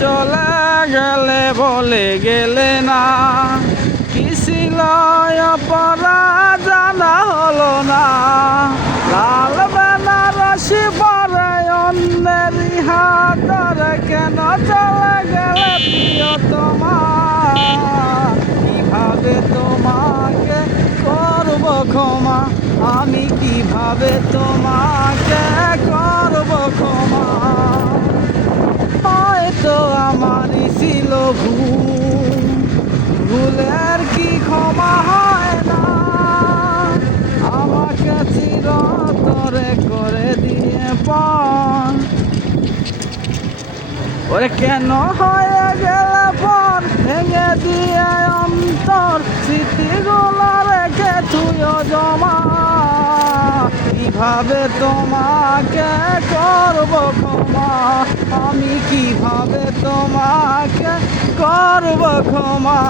চলে গেলে বলে গেলে না, কি ছিল অপরাধ জানা হলো না। লাল বেনারসি পরে অন্যেরই হাত ধরে কেন চলে গেলে প্রিয়তমা। কিভাবে তোমাকে করব ক্ষমা, আমি কিভাবে তোমাকে করব ক্ষমা। হয়তো আমারই ছিল ভুল, ভুলের কি ক্ষমা হয় না। আমাকে চিরতরে করে দিয়ে পর, ওরে কেন হয়ে গেলে পর ভেঙে দিয়ে অন্তর, স্মৃতিগুলো রেখে তুইও জমা। কিভাবে তোমাকে করব ক্ষমা, আমি কিভাবে তোমাকে করব ক্ষমা।